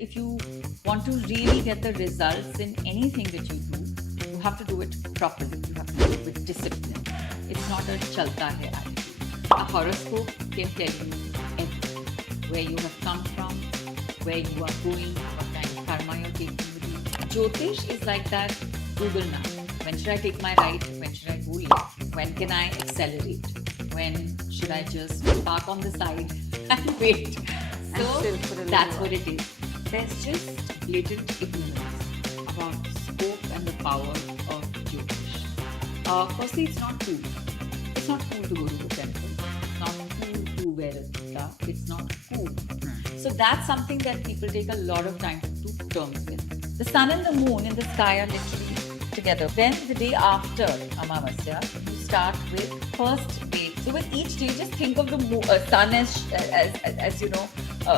if you want to really get the results in anything that you do, you have to do it properly. You have to do it with discipline. It's not a chalta hai attitude. A horoscope can tell you everything. Where you have come from, where you are going, what kind of karma you're taking with you. Jyotish is like that Google map. When should I take my right? When should I go left? When can I accelerate? When should I just park on the side and wait? So that's what it is. There's just blatant ignorance about the scope and the power of Jyotish. Firstly, it's not cool. It's not cool to go to the temple. It's not cool to wear a kurta. It's not cool. So that's something that people take a lot of time to terms with. The sun and the moon in the sky are literally together. Then the day after Amavasya, you start with first day. So with each day, just think of the sun as you know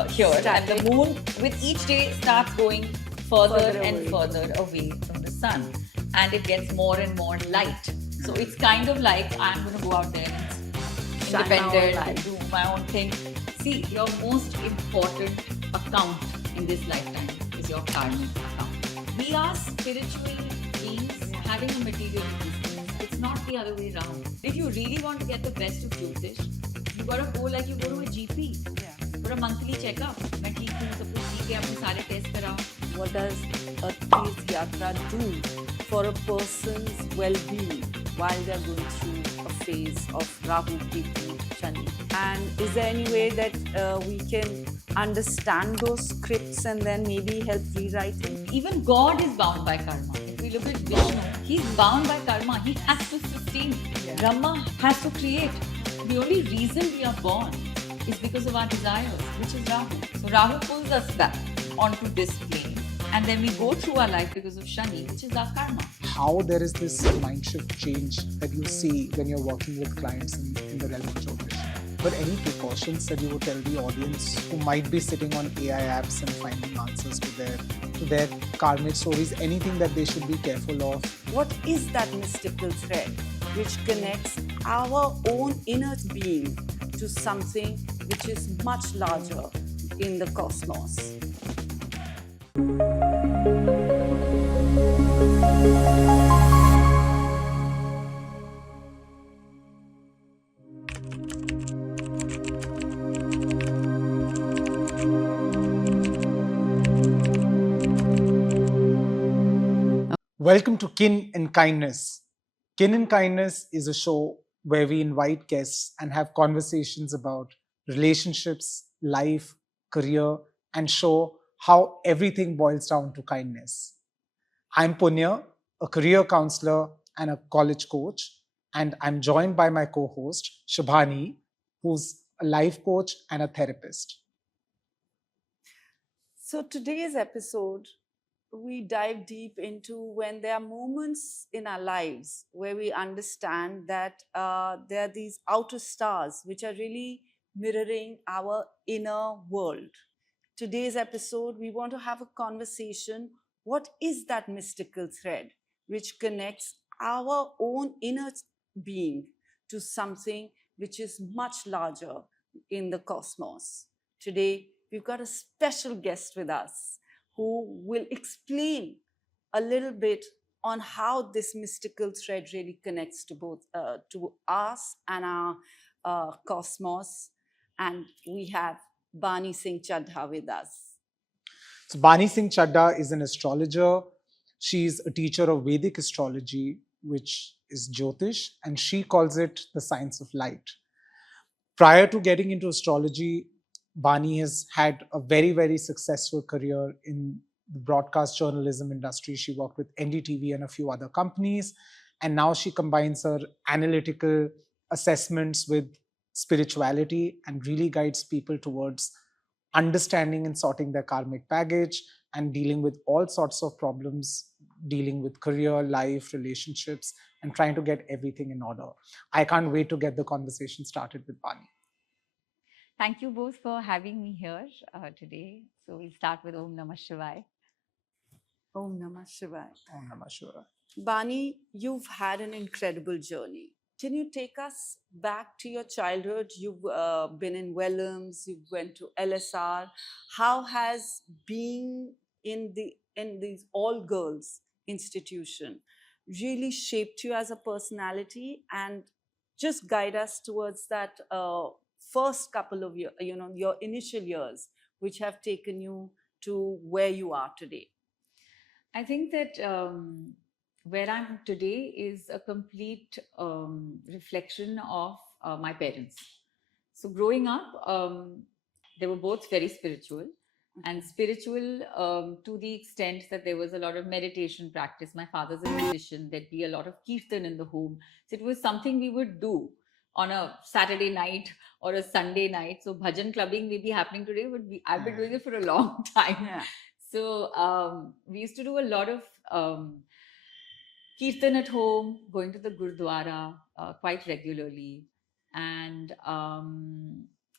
here, and the moon with each day starts going further and further away from the sun, and it gets more and more light. So it's kind of like I'm going to go out there and independent and do my own thing. See, your most important account in this lifetime is your karmic account. We are spiritual beings having a material existence. It's not the other way around. If you really want to get the best of Jyotish, you gotta go like you go to a GP for a monthly checkup. मैं ठीक हूँ, सब कुछ ठीक है, अपने सारे test कराओ. What does a Tirth Yatra do for a person's well-being while they are going through a phase of Rahu, Ketu, Shani? And is there any way that we can understand those scripts and then maybe help rewriting? Even God is bound by karma. If we look at Vishnu, he's bound by karma. He has to sustain. Brahma has to create. The only reason we are born is because of our desires, which is Rahu. So Rahu pulls us back onto this plane, and then we go through our life because of Shani, which is our karma. How there is this mind shift change that you see when you're working with clients in the realm of Jyotish. But any precautions that you would tell the audience who might be sitting on AI apps and finding answers to their karmic stories, anything that they should be careful of? What is that mystical thread which connects our own inner being to something which is much larger in the cosmos? Welcome to Kin and Kindness. Kin and Kindness is a show where we invite guests and have conversations about relationships, life, career, and show how everything boils down to kindness. I'm Punnya, a career counselor and a college coach, and I'm joined by my co-host, Shubhani, who's a life coach and a therapist. So today's episode, we dive deep into when there are moments in our lives where we understand that there are these outer stars which are really mirroring our inner world. Today's episode, we want to have a conversation. What is that mystical thread which connects our own inner being to something which is much larger in the cosmos? Today, we've got a special guest with us who will explain a little bit on how this mystical thread really connects to both to us and our cosmos. And we have Bani Singh Chadha with us. So Bani Singh Chadha is an astrologer. She's a teacher of Vedic astrology, which is Jyotish, and she calls it the science of light. Prior to getting into astrology, Bani has had a very, very successful career in the broadcast journalism industry. She worked with NDTV and a few other companies. And now she combines her analytical assessments with spirituality and really guides people towards understanding and sorting their karmic baggage and dealing with all sorts of problems, dealing with career, life, relationships, and trying to get everything in order. I can't wait to get the conversation started with Bani. Thank you both for having me here today. So we'll start with Om Namah Shivaya. Om Namah Shivaya. Om Namah Shivaya. Bani, you've had an incredible journey. Can you take us back to your childhood? You've been in Wellams, you went to LSR. How has being in these all girls institution really shaped you as a personality, and just guide us towards that first couple of years, your initial years, which have taken you to where you are today? I think that where I'm today is a complete reflection of my parents. So growing up, they were both very spiritual, and spiritual to the extent that there was a lot of meditation practice. My father's a musician. There'd be a lot of kirtan in the home. So it was something we would do on a Saturday night or a Sunday night. So bhajan clubbing may be happening today, but I've been doing it for a long time. Yeah. So we used to do a lot of kirtan at home, going to the gurdwara quite regularly. And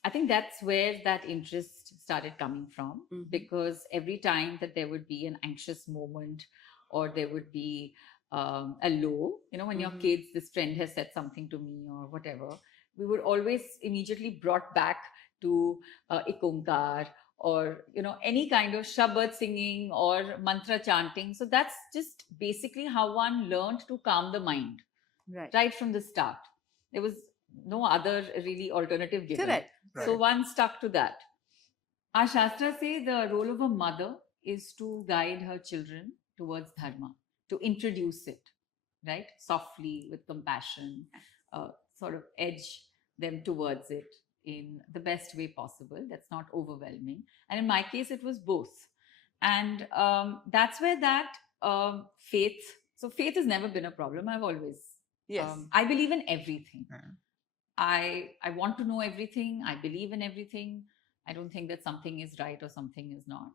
I think that's where that interest started coming from, because every time that there would be an anxious moment or there would be a low, when you're kids, this friend has said something to me or whatever, we were always immediately brought back to Ikonkar or any kind of shabad singing or mantra chanting. So that's just basically how one learned to calm the mind right from the start. There was no other really alternative given. Correct. So one stuck to that. Our Shastras say the role of a mother is to guide her children towards Dharma, to introduce it, right? Softly, with compassion, sort of edge them towards it in the best way possible. That's not overwhelming. And in my case, it was both. And that's where that faith, so faith has never been a problem. I've always, I believe in everything. I want to know everything. I believe in everything. I don't think that something is right or something is not.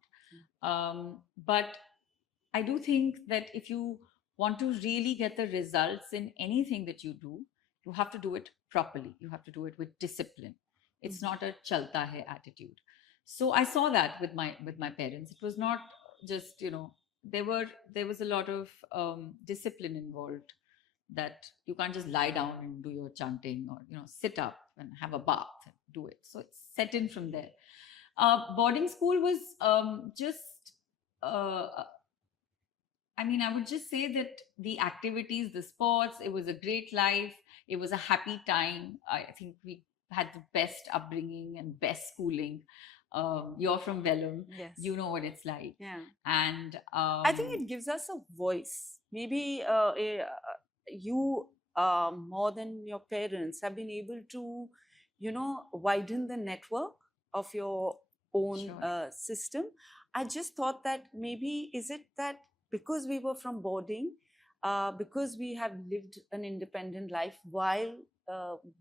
But I do think that if you want to really get the results in anything that you do, you have to do it properly. You have to do it with discipline. It's not a chalta hai attitude. So I saw that with my parents. It was not just, there was a lot of discipline involved, that you can't just lie down and do your chanting, or sit up and have a bath and do it. So it's set in from there. Boarding school was just I would just say that the activities, the sports, it was a great life. It was a happy time. I think we had the best upbringing and best schooling. You're from Vellum. Yes. You know what it's like. Yeah. And I think it gives us a voice. Maybe you, more than your parents, have been able to, widen the network of your own system. I just thought that maybe, is it that because we were from boarding, because we have lived an independent life while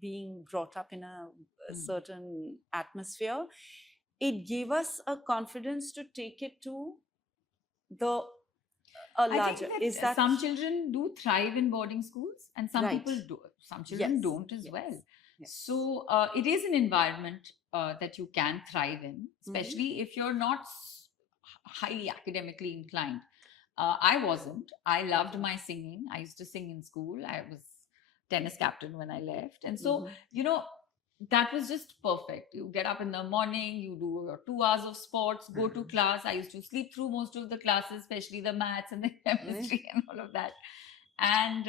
being brought up in a certain atmosphere, it gave us a confidence to take it to the larger. I think that, is that some children do thrive in boarding schools, and some people do. Some children don't as well. Yes. So it is an environment that you can thrive in, especially if you're not highly academically inclined. I wasn't. I loved my singing. I used to sing in school. I was tennis captain when I left. And so, that was just perfect. You get up in the morning, you do your 2 hours of sports, go to class. I used to sleep through most of the classes, especially the maths and the chemistry and all of that. And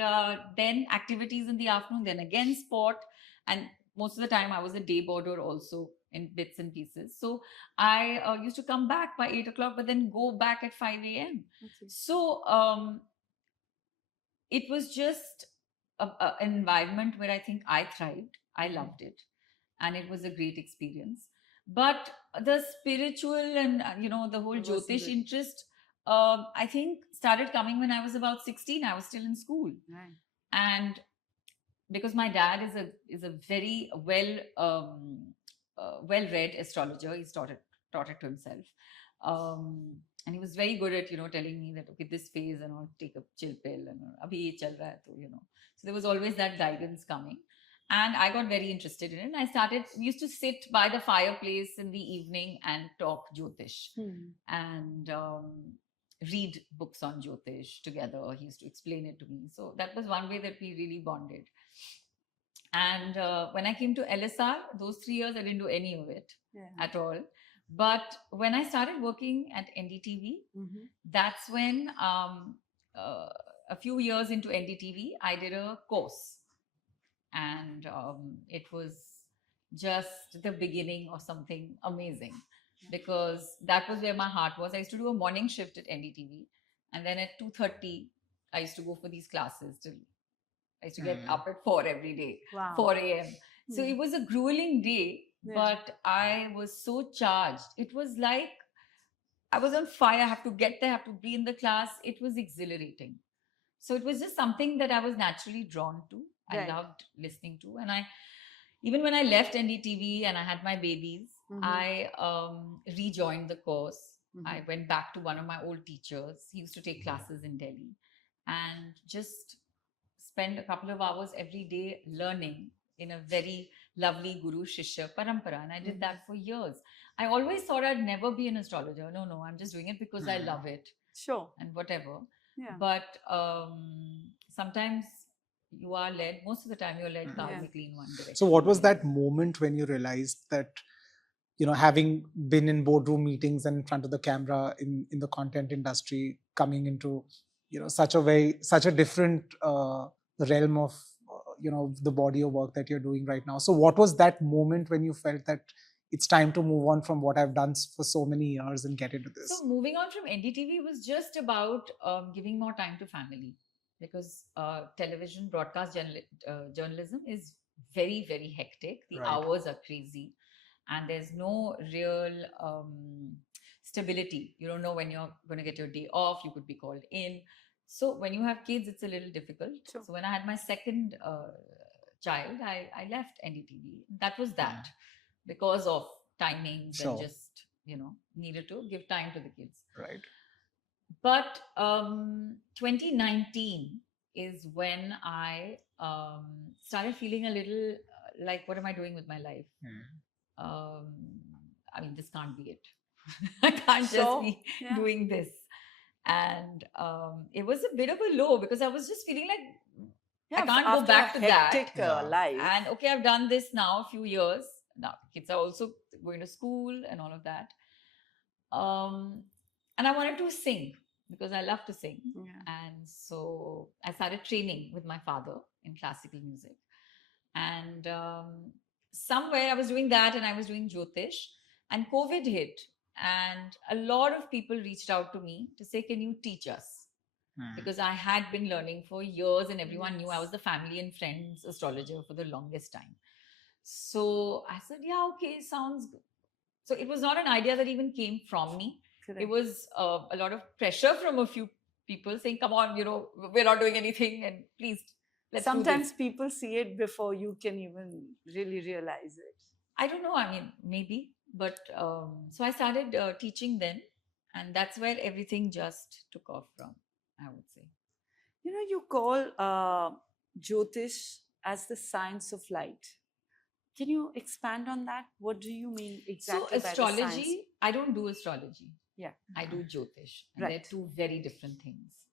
then activities in the afternoon, then again sport. And most of the time I was a day boarder also, in bits and pieces. So I used to come back by 8 o'clock, but then go back at 5 a.m. Okay. So it was just an environment where I think I thrived. I loved it. And it was a great experience. But the spiritual and, the whole Jyotish interest, I think started coming when I was about 16. I was still in school. Right. And because my dad is a very well-read astrologer, he's taught it to himself. And he was very good at, telling me that, okay, this phase and I'll take a chill pill and abhi ye chal raha hai, so there was always that guidance coming. And I got very interested in it. We used to sit by the fireplace in the evening and talk Jyotish and read books on Jyotish together. He used to explain it to me. So that was one way that we really bonded. And when I came to LSR, those 3 years, I didn't do any of it Yeah. at all. But when I started working at NDTV, that's when a few years into NDTV, I did a course. And it was just the beginning of something amazing, because that was where my heart was. I used to do a morning shift at NDTV, and then at 2:30, I used to go for these classes. I used to get up at 4 every day, Wow. 4 a.m. So it was a grueling day, Yeah. but I was so charged. It was like I was on fire. I have to get there, I have to be in the class. It was exhilarating. So it was just something that I was naturally drawn to. Right. I loved listening to. And even when I left NDTV and I had my babies, I rejoined the course. I went back to one of my old teachers. He used to take classes in Delhi, and just spend a couple of hours every day learning in a very lovely Guru Shishya Parampara. And I did that for years. I always thought I'd never be an astrologer. No, I'm just doing it because I love it. Sure. And whatever. Yeah. But sometimes you are led, most of the time you're led karmically in one direction. So what was that moment when you realized that, having been in boardroom meetings and in front of the camera in the content industry, coming into, such a different realm of, the body of work that you're doing right now. So what was that moment when you felt that it's time to move on from what I've done for so many years and get into this? So moving on from NDTV was just about giving more time to family, because television broadcast journalism is very, very hectic. The hours are crazy, and there's no real stability. You don't know when you're going to get your day off. You could be called in. So when you have kids, it's a little difficult. Sure. So when I had my second child, I left NDTV. That was that, because of timings and just, needed to give time to the kids. Right. But 2019 is when I started feeling a little like, what am I doing with my life? I mean, this can't be it. I can't just be doing this. And it was a bit of a low, because I was just feeling like I can't go back to that. Life. And okay, I've done this now a few years. Now kids are also going to school and all of that. And I wanted to sing, because I love to sing. And so I started training with my father in classical music. And somewhere I was doing that, and I was doing Jyotish, and COVID hit. And a lot of people reached out to me to say, can you teach us? Because I had been learning for years, and everyone knew I was the family and friends astrologer for the longest time. So I said, yeah, okay, sounds good. So it was not an idea that even came from me. Correct. It was a lot of pressure from a few people saying, come on, we're not doing anything, and please, let's Sometimes people see it before you can even really realize it. I don't know. I mean, maybe. But so I started teaching then, and that's where everything just took off from, I would say. You call Jyotish as the science of light. Can you expand on that? What do you mean exactly by astrology, the science? I don't do astrology. Yeah. I do Jyotish. And Right. they're two very different things.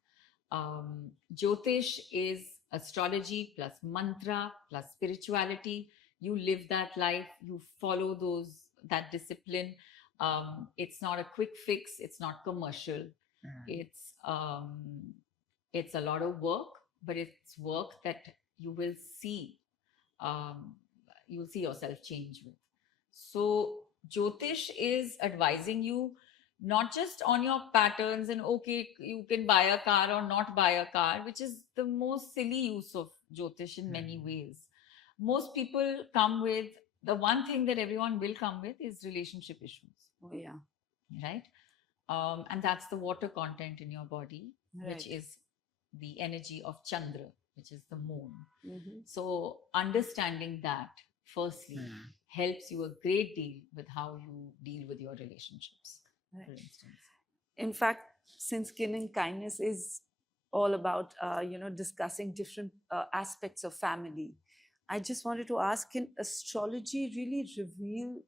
Jyotish is astrology plus mantra plus spirituality. You live that life. You follow that discipline. It's not a quick fix. It's not commercial. It's a lot of work, but it's work that you will see. You will see yourself change with. So Jyotish is advising you not just on your patterns and, okay, you can buy a car or not buy a car, which is the most silly use of Jyotish in many ways. Most people come with, the one thing that everyone will come with is relationship issues. Oh, yeah. Right? And that's the water content in your body, Right. which is the energy of Chandra, which is the moon. So understanding that, firstly, helps you a great deal with how you deal with your relationships, for instance. In fact, since Kin and Kindness is all about, discussing different aspects of family, I just wanted to ask, can astrology really reveal,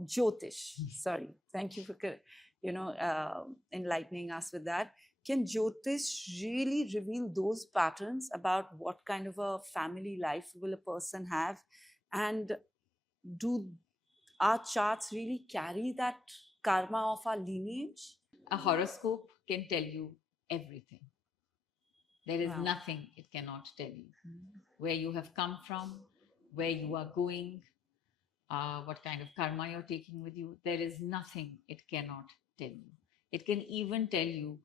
Jyotish, sorry, thank you for, enlightening us with that. Can Jyotish really reveal those patterns about what kind of a family life will a person have? And do our charts really carry that karma of our lineage? A horoscope can tell you everything. There is Wow. nothing it cannot tell you. Where you have come from, where you are going, what kind of karma you're taking with you. There is nothing it cannot tell you. It can even tell you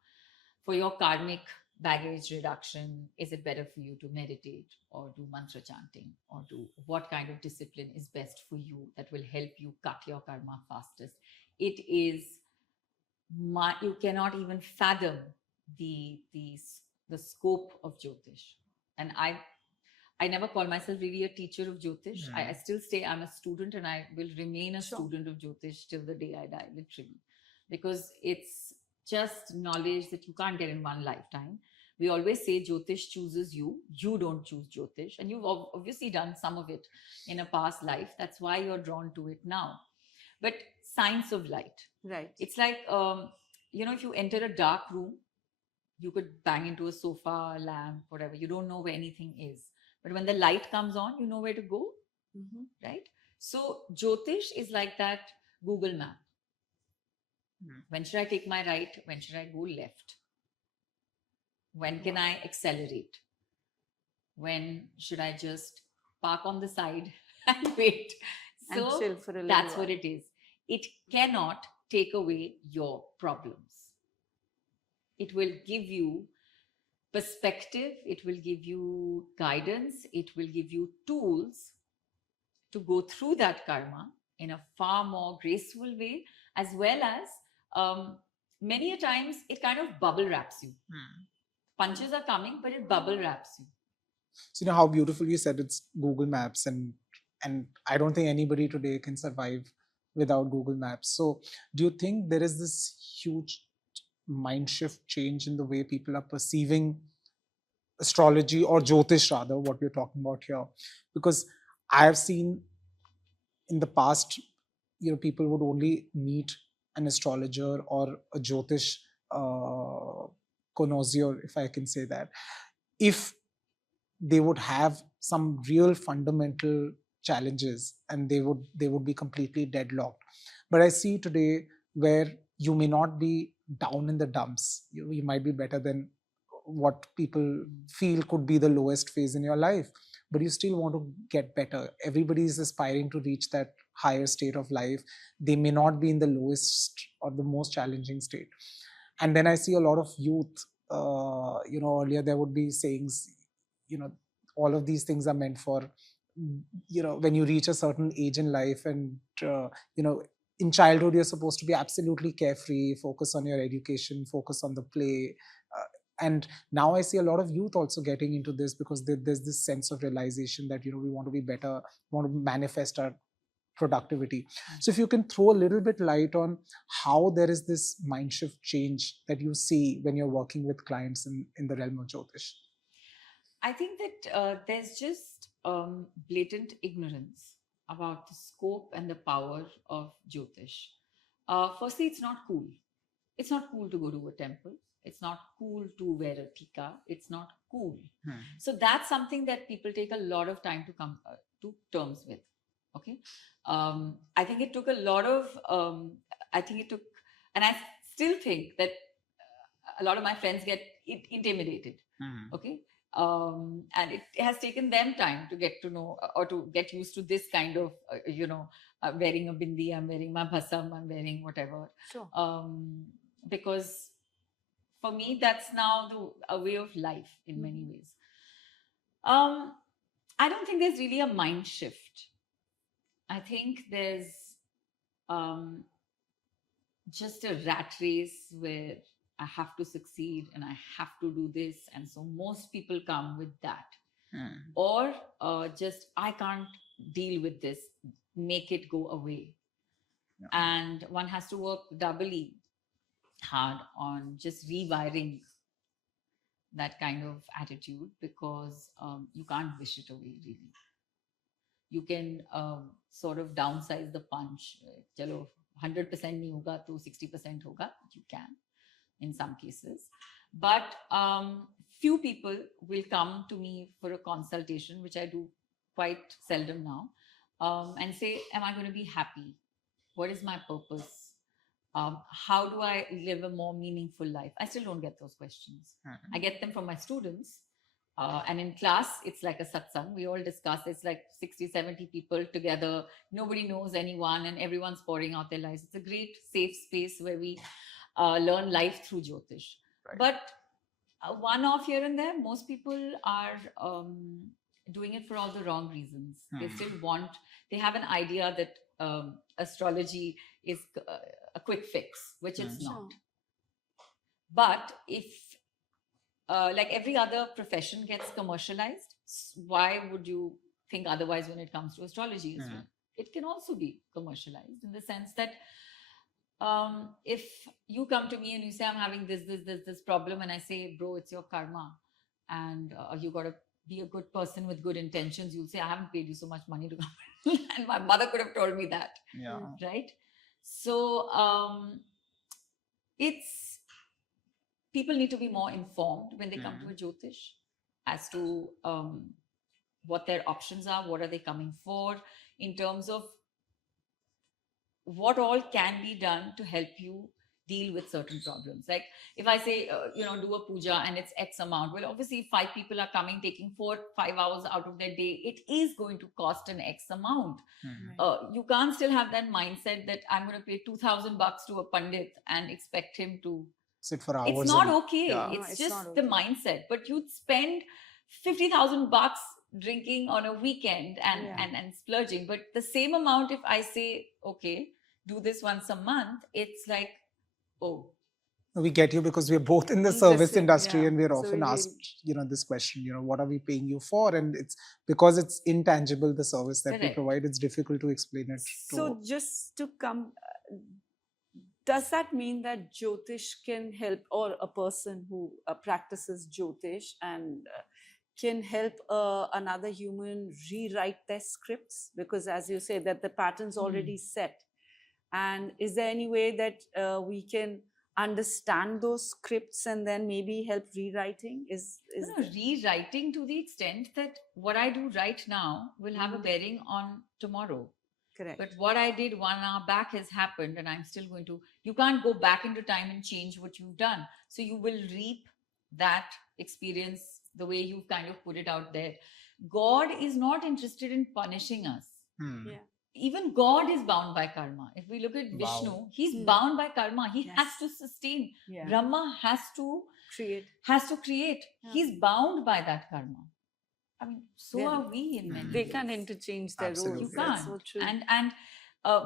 for your karmic baggage reduction, is it better for you to meditate or do mantra chanting or do what kind of discipline is best for you that will help you cut your karma fastest. It is you cannot even fathom the the the scope of Jyotish. And I never call myself really a teacher of Jyotish. I still say I'm a student, and I will remain a student of Jyotish till the day I die, literally, because it's just knowledge that you can't get in one lifetime. We always say Jyotish chooses you. You don't choose Jyotish, and you've obviously done some of it in a past life. That's why you're drawn to it now. But science of light. Right. It's like, if you enter a dark room, you could bang into a sofa, lamp, whatever. You don't know where anything is. But when the light comes on, you know where to go, right? So Jyotish is like that Google map. When should I take my right? When should I go left? When can I accelerate? When should I just park on the side and wait? And So chill for a little that's while. what it is. It cannot take away your problems. It will give you perspective, it will give you guidance, it will give you tools to go through that karma in a far more graceful way, as well as many a times it kind of bubble wraps you. Punches are coming, but it bubble wraps you. So you know how beautiful you said it's Google Maps, and I don't think anybody today can survive without Google Maps. So do you think there is this huge mind shift change in the way people are perceiving astrology, or Jyotish rather, what we're talking about here? Because I have seen in the past, people would only meet an astrologer or a Jyotish connoisseur, if I can say that, if they would have some real fundamental challenges, and they would be completely deadlocked. But I see today where you may not be down in the dumps. You might be better than what people feel could be the lowest phase in your life, but you still want to get better. Everybody is aspiring to reach that higher state of life. They may not be in the lowest or the most challenging state. And then I see a lot of youth, earlier there would be sayings, all of these things are meant for, when you reach a certain age in life, and in childhood you're supposed to be absolutely carefree, focus on your education, focus on the play. And now I see a lot of youth also getting into this, because there's this sense of realization that we want to be better, we want to manifest our productivity. So if you can throw a little bit light on how there is this mind shift change that you see when you're working with clients in the realm of Jyotish. I think that there's just blatant ignorance about the scope and the power of Jyotish. Firstly, it's not cool. It's not cool to go to a temple. It's not cool to wear a tika. It's not cool. So that's something that people take a lot of time to come to terms with. Okay. I think it took a lot of, and I still think that a lot of my friends get intimidated. Okay. And it has taken them time to get to know or to get used to this kind of, wearing a bindi, I'm wearing my bhasam, I'm wearing whatever. Sure. Because for me, that's now a way of life in many ways. I don't think there's really a mind shift. I think there's just a rat race where I have to succeed and I have to do this. And so most people come with that. Or just, I can't deal with this, make it go away. Yeah. And one has to work doubly hard on just rewiring that kind of attitude, because you can't wish it away, really. You can sort of downsize the punch. Chalo, 100% nahi hoga to 60% hoga, you can. in some cases. But few people will come to me for a consultation, which I do quite seldom now, and say, am I going to be happy? What is my purpose? How do I live a more meaningful life? I still don't get those questions. I get them from my students. And in class, it's like a satsang. We all discuss. It's like 60, 70 people together. Nobody knows anyone and everyone's pouring out their lives. It's a great safe space where we learn life through Jyotish. Right. But one off here and there, most people are doing it for all the wrong reasons. They still they have an idea that astrology is a quick fix, which it's not. But if like every other profession gets commercialized, why would you think otherwise when it comes to astrology as well? It can also be commercialized in the sense that if you come to me and you say, I'm having this problem, and I say, bro, it's your karma, and you got to be a good person with good intentions, you'll say, I haven't paid you so much money to come. And my mother could have told me that. Yeah. Right? So it's people need to be more informed when they come to a Jyotish as to what their options are, what are they coming for, in terms of what all can be done to help you deal with certain problems. Like if I say, do a puja and it's X amount, well, obviously if 5 people are coming, taking 4-5 hours out of their day, it is going to cost an X amount. You can't still have that mindset that I'm going to pay $2,000 to a pandit and expect him to sit for hours. It's not okay. Yeah. It's just the mindset. But you'd spend $50,000 drinking on a weekend and splurging. But the same amount, if I say, okay, do this once a month, it's like, oh. We get you because we're both in the service industry, and we're often asked, this question, what are we paying you for? And it's because it's intangible, the service that we provide, it's difficult to explain it. So just to come, does that mean that Jyotish can help, or a person who practices Jyotish and can help another human rewrite their scripts? Because as you say, that the pattern's already set. And is there any way that we can understand those scripts and then maybe help rewriting? Rewriting to the extent that what I do right now will have a bearing on tomorrow. Correct. But what I did 1 hour back has happened, and I'm still going to. You can't go back into time and change what you've done. So you will reap that experience the way you've kind of put it out there. God is not interested in punishing us. Yeah. Even God is bound by karma. If we look at Vishnu, he's bound by karma. He has to sustain. Yeah. Brahma has to create. Yeah. He's bound by that karma. I mean, so are we in many They can't interchange their roles. You can't. So true. And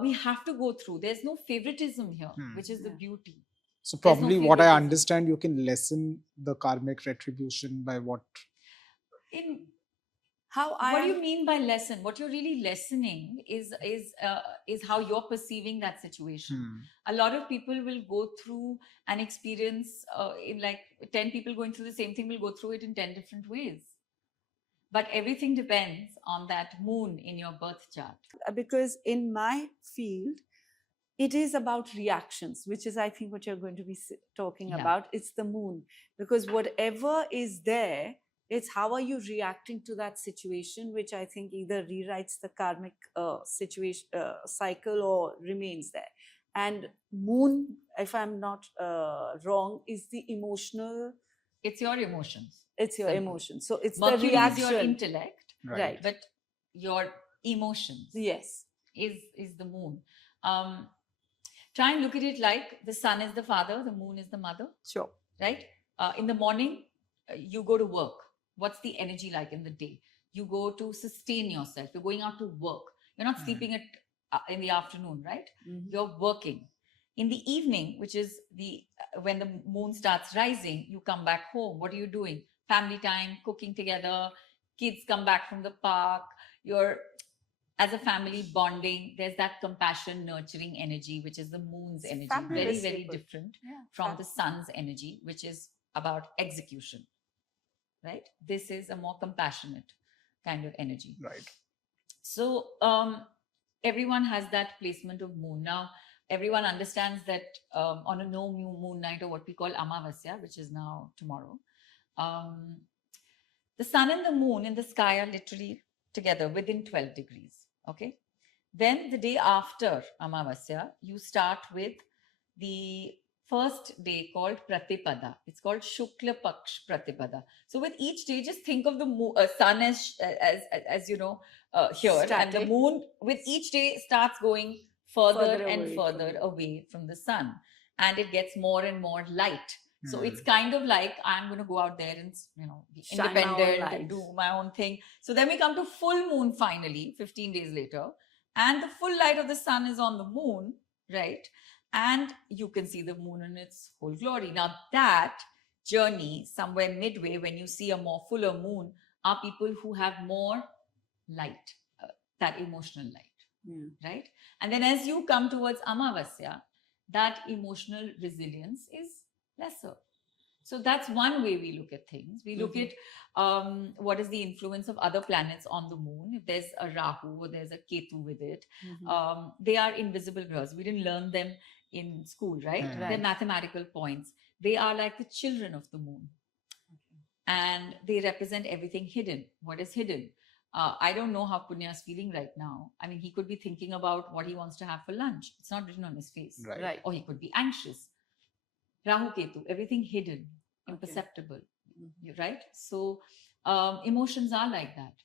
we have to go through. There's no favoritism here, which is the beauty. So probably what I understand, you can lessen the karmic retribution by what? What do you mean by lessen? What you're really lessening is how you're perceiving that situation. A lot of people will go through an experience in like 10 people going through the same thing will go through it in 10 different ways. But everything depends on that moon in your birth chart. Because in my field, it is about reactions, which is, I think, what you're going to be talking about. It's the moon. Because whatever is there, it's how are you reacting to that situation, which I think either rewrites the karmic situation cycle or remains there. And moon, if I'm not wrong, is the emotional. It's your emotions. It's your emotions. So it's Mercury the reaction. Is your intellect, right? But your emotions, is the moon. Try and look at it like the sun is the father, the moon is the mother. Sure. Right? In the morning, you go to work. What's the energy like in the day? You go to sustain yourself. You're going out to work. You're not sleeping in the afternoon, right? You're working. In the evening, which is when the moon starts rising, you come back home. What are you doing? Family time, cooking together, kids come back from the park. You're, as a family, bonding. There's that compassion, nurturing energy, which is the moon's energy. Very, very different from the sun's energy, which is about execution. Right? This is a more compassionate kind of energy. Right. So everyone has that placement of moon. Now, everyone understands that on a no moon night, or what we call Amavasya, which is now tomorrow, the sun and the moon in the sky are literally together within 12 degrees. Okay. Then the day after Amavasya, you start with the first day called Pratipada. It's called Shukla Paksh Pratipada. So with each day, just think of the sun as you know, here, and the Static. moon with each day starts going further Further and away further from- away from the sun, and it gets more and more light. So Hmm. it's kind of like I'm going to go out there and be Shine my own independent light. and do my own thing. So then we come to full moon finally, 15 days later, and the full light of the sun is on the moon, right? And you can see the moon in its whole glory. Now that journey, somewhere midway, when you see a more fuller moon, are people who have more light, that emotional light, Yeah. right? And then as you come towards Amavasya, that emotional resilience is lesser. So that's one way we look at things. We look at what is the influence of other planets on the moon. If there's a Rahu or there's a Ketu with it, they are invisible graphs. We didn't learn them in school, right? Right. They're mathematical points. They are like the children of the moon. And they represent everything hidden. What is hidden? I don't know how Punya is feeling right now. I mean, he could be thinking about what he wants to have for lunch. It's not written on his face. Right. Right. Or he could be anxious. Rahu Ketu, everything hidden, imperceptible, right? So emotions are like that.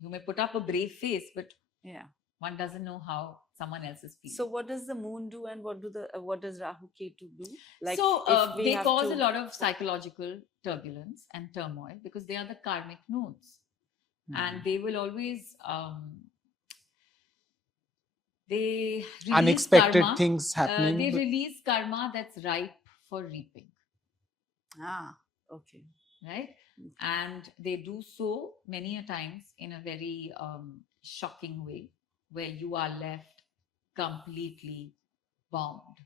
You may put up a brave face, but Yeah. one doesn't know how someone else is feeling. So what does the moon do, and what does Rahu Ketu do? So if we they have cause to- a lot of psychological turbulence and turmoil because they are the karmic nodes, and they will always they release Unexpected karma. things happening. They but- release karma that's ripe for reaping. Okay. Right? And they do so many a times in a very shocking way, where you are left completely bombed.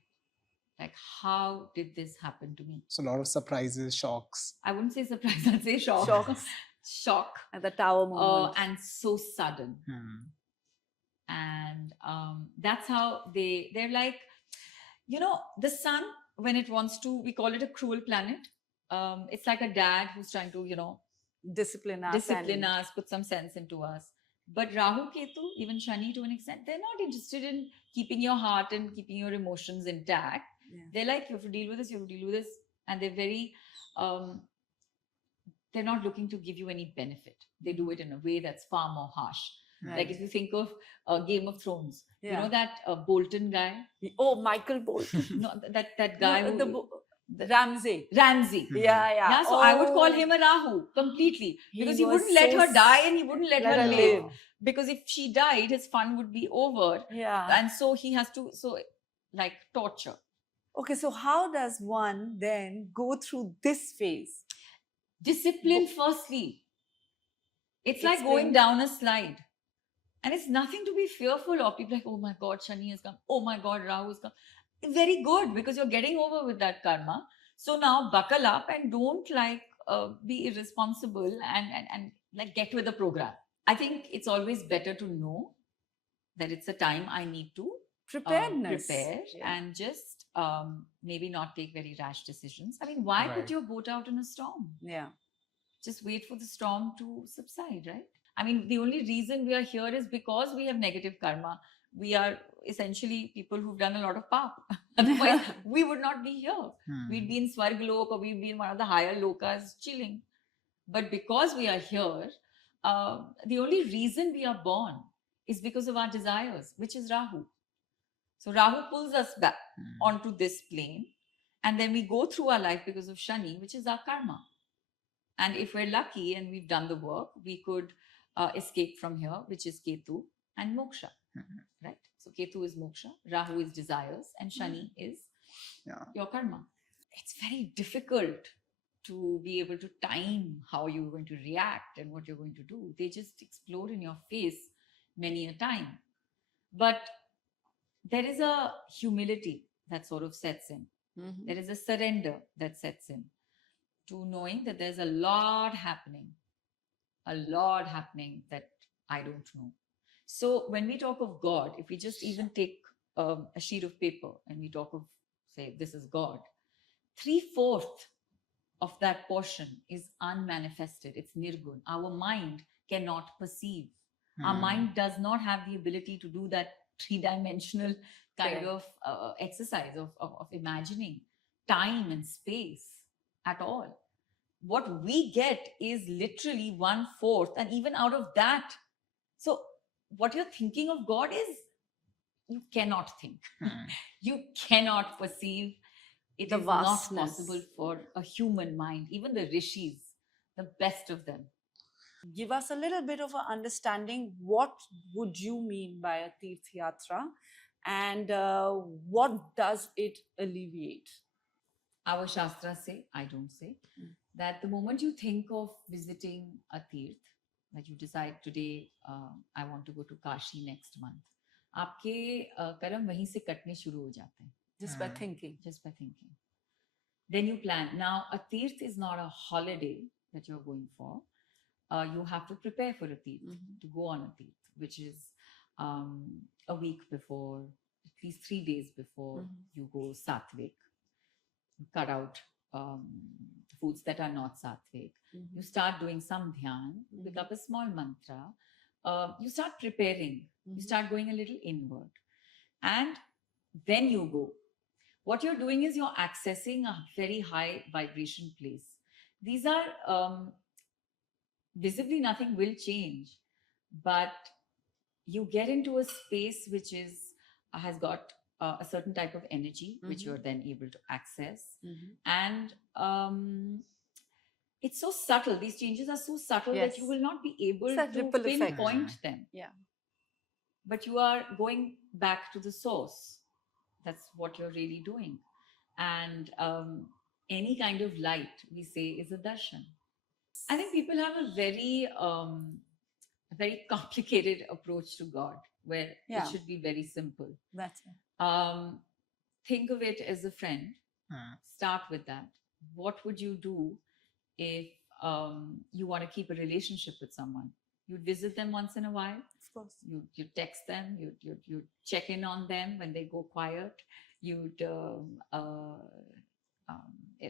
Like, how did this happen to me? So a lot of surprises, shocks. I wouldn't say surprise, I'd say shock. Shocks. Shock. At the tower moment. And so sudden. And that's how they're like, the sun, when it wants to, we call it a cruel planet. It's like a dad who's trying to, Discipline us. discipline us, put some sense into us. But Rahu, Ketu, even Shani to an extent, they're not interested in keeping your heart and keeping your emotions intact. Yeah. They're like, you have to deal with this, you have to deal with this. And they're very, they're not looking to give you any benefit. They do it in a way that's far more harsh. Right. Like if you think of Game of Thrones, you Yeah. know that Bolton guy? Oh, Michael Bolton. No, that guy No, who... Ramsay. Ramsay. Yeah. So I would call Oh. him a Rahu completely, He because he was wouldn't let so her die and he wouldn't let her live. live. Because if she died, his fun would be over. Yeah. And so he has to, torture. Okay, so how does one then go through this phase? Discipline, firstly. It's like going Explain. down a slide. And it's nothing to be fearful of. People are like, oh my God, Shani has come. Oh my God, Rahu has come. Very good, because you're getting over with that karma. So now buckle up and don't be irresponsible and get with the program. I think it's always better to know that it's a time I need to Preparedness. prepare Yeah. and just maybe not take very rash decisions. I mean, why Right. put your boat out in a storm? Yeah. Just wait for the storm to subside, right? I mean, the only reason we are here is because we have negative karma. We are essentially people who've done a lot of pap. Otherwise, we would not be here. We'd be in Swargalok, or we'd be in one of the higher lokas chilling. But because we are here, the only reason we are born is because of our desires, which is Rahu. So Rahu pulls us back onto this plane, and then we go through our life because of Shani, which is our karma. And if we're lucky and we've done the work, we could escape from here, which is Ketu and Moksha, right? So Ketu is Moksha, Rahu is desires, and Shani is your karma. It's very difficult to be able to time how you're going to react and what you're going to do. They just explode in your face many a time. But there is a humility that sort of sets in. There is a surrender that sets in to knowing that there's a lot happening that I don't know. So when we talk of God, if we just even take a sheet of paper and we talk of, say, this is God, 3/4 of that portion is unmanifested. It's nirgun. Our mind cannot perceive. Our mind does not have the ability to do that three-dimensional kind Correct. of exercise of imagining time and space at all. What we get is literally 1/4, and even out of that, so what you're thinking of God is, you cannot think. You cannot perceive. It The is not vastness. possible for a human mind. Even the rishis, the best of them. Give us a little bit of an understanding. What would you mean by a Tirth Yatra, and what does it alleviate? Our Shastras say, I don't say, that the moment you think of visiting a Tirth, that you decide today, I want to go to Kashi next month, आपके कर्म वहीं से कटने शुरू हो जाते हैं. Just by thinking. Just by thinking. Then you plan. Now, a Tirth is not a holiday that you're going for. You have to prepare for a Tirth, to go on a Tirth, which is a week before, at least 3 days before you go Satvik. You cut out foods that are not Satvik. You start doing some dhyan, pick up a small mantra. You start preparing. You start going a little inward. And then you go. What you're doing is you're accessing a very high vibration place. These are visibly nothing will change, but you get into a space which is has got a certain type of energy which you're then able to access, and it's so subtle. These changes are so subtle that you will not be able It's that to ripple effect. pinpoint them. Yeah. But you are going back to the source. That's what you're really doing. And any kind of light, we say, is a darshan. I think people have a very complicated approach to God, where it should be very simple. That's it. Think of it as a friend. Start with that. What would you do if you want to keep a relationship with someone? You'd visit them once in a while. Of course. You text them. You check in on them when they go quiet. You'd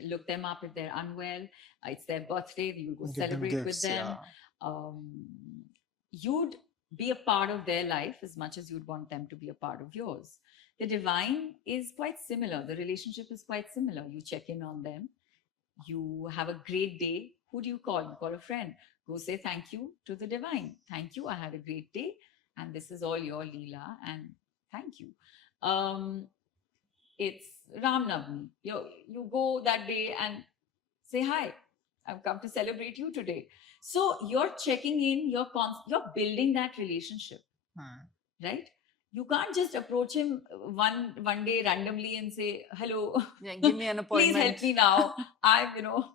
look them up if they're unwell. It's their birthday. You go celebrate with them. You'd be a part of their life as much as you'd want them to be a part of yours. The divine is quite similar. The relationship is quite similar. You check in on them. You have a great day. Who do you call? You call a friend. Go say thank you to the divine. Thank you. I had a great day. And this is all your Leela. And thank you. It's Ram Navami. You go that day and say, hi, I've come to celebrate you today. So you're checking in, you're building that relationship, right? You can't just approach him one day randomly and say, hello, give me an appointment. Please help me now.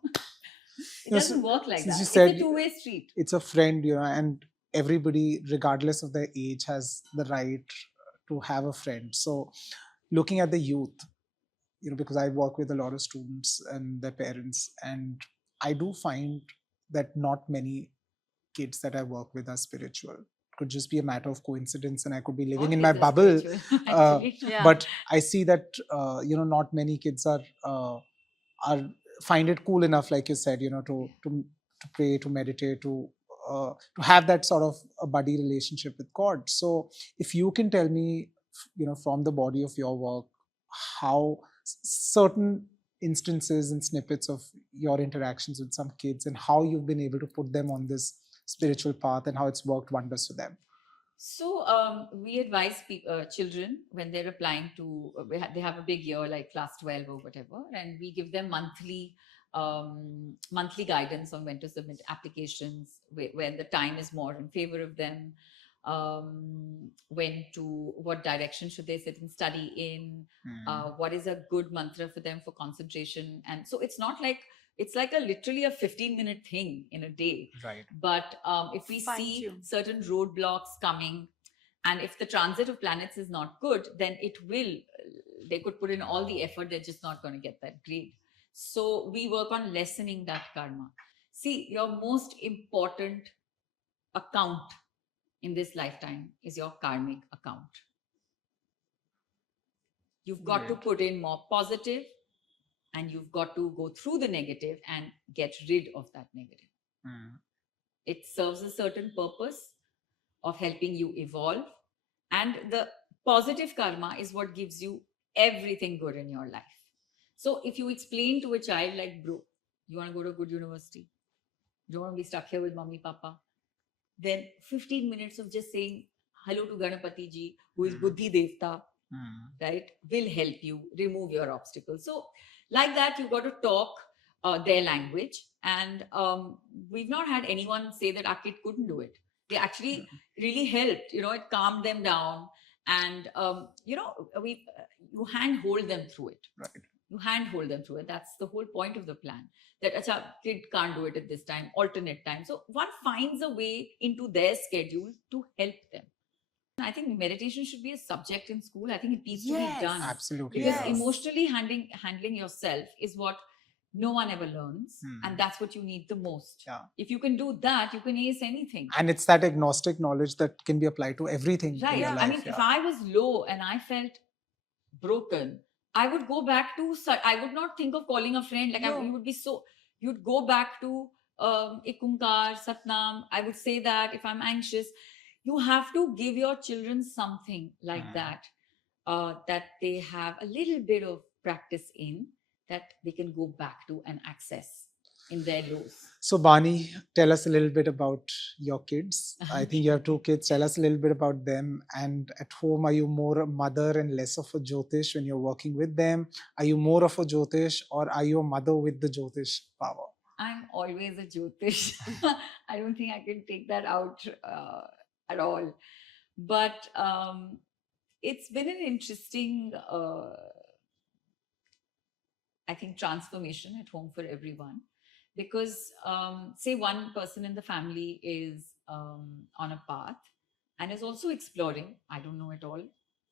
It doesn't work like that. It's said, a two-way street. It's a friend, and everybody, regardless of their age, has the right to have a friend. So looking at the youth, because I work with a lot of students and their parents, and I do find that not many kids that I work with are spiritual. It could just be a matter of coincidence, and I could be living in my bubble. But I see that not many kids are find it cool enough, like you said, to pray, to meditate, to have that sort of a buddy relationship with God. So if you can tell me, from the body of your work, how certain instances and snippets of your interactions with some kids and how you've been able to put them on this spiritual path and how it's worked wonders for them. So we advise children when they're applying to, they have a big year like class 12 or whatever, and we give them monthly guidance on when to submit applications, when the time is more in favor of them, what direction should they sit and study in, what is a good mantra for them for concentration. And so it's not like, it's like literally a 15-minute thing in a day. Right. But if we see certain roadblocks coming, and if the transit of planets is not good, then they could put in all the effort, they're just not going to get that grade. So we work on lessening that karma. See, your most important account in this lifetime is your karmic account. You've got to Right. put in more positive, and you've got to go through the negative and get rid of that negative. It serves a certain purpose of helping you evolve. And the positive karma is what gives you everything good in your life. So if you explain to a child, like, bro, you want to go to a good university, you don't want to be stuck here with mommy, papa, then 15 minutes of just saying hello to Ganapati ji, who is Buddhi Devta, right, will help you remove your obstacles. So, like that, you've got to talk their language. And we've not had anyone say that our kid couldn't do it. They actually really helped. It calmed them down, and you handhold them through it. Right. You handhold them through it. That's the whole point of the plan. That acha, kid can't do it at this time, alternate time. So one finds a way into their schedule to help them. I think meditation should be a subject in school. I think it needs to be done. Absolutely. Because Yes. emotionally handling yourself is what no one ever learns. And that's what you need the most. Yeah. If you can do that, you can ace anything. And it's that agnostic knowledge that can be applied to everything Right. in your Yeah. life. I mean, if I was low and I felt broken, I would go back to, I would not think of calling a friend. Like, No. you would be you'd go back to Ikunkar, Satnam. I would say that if I'm anxious, you have to give your children something like that they have a little bit of practice in, that they can go back to and access in their lows. So, Bani, tell us a little bit about your kids. I think you have 2 kids. Tell us a little bit about them. And at home, are you more a mother and less of a Jyotish when you're working with them? Are you more of a Jyotish, or are you a mother with the Jyotish power? I'm always a Jyotish. I don't think I can take that out at all. But it's been an interesting, I think, transformation at home for everyone. Because, say, one person in the family is on a path and is also exploring. I don't know at all,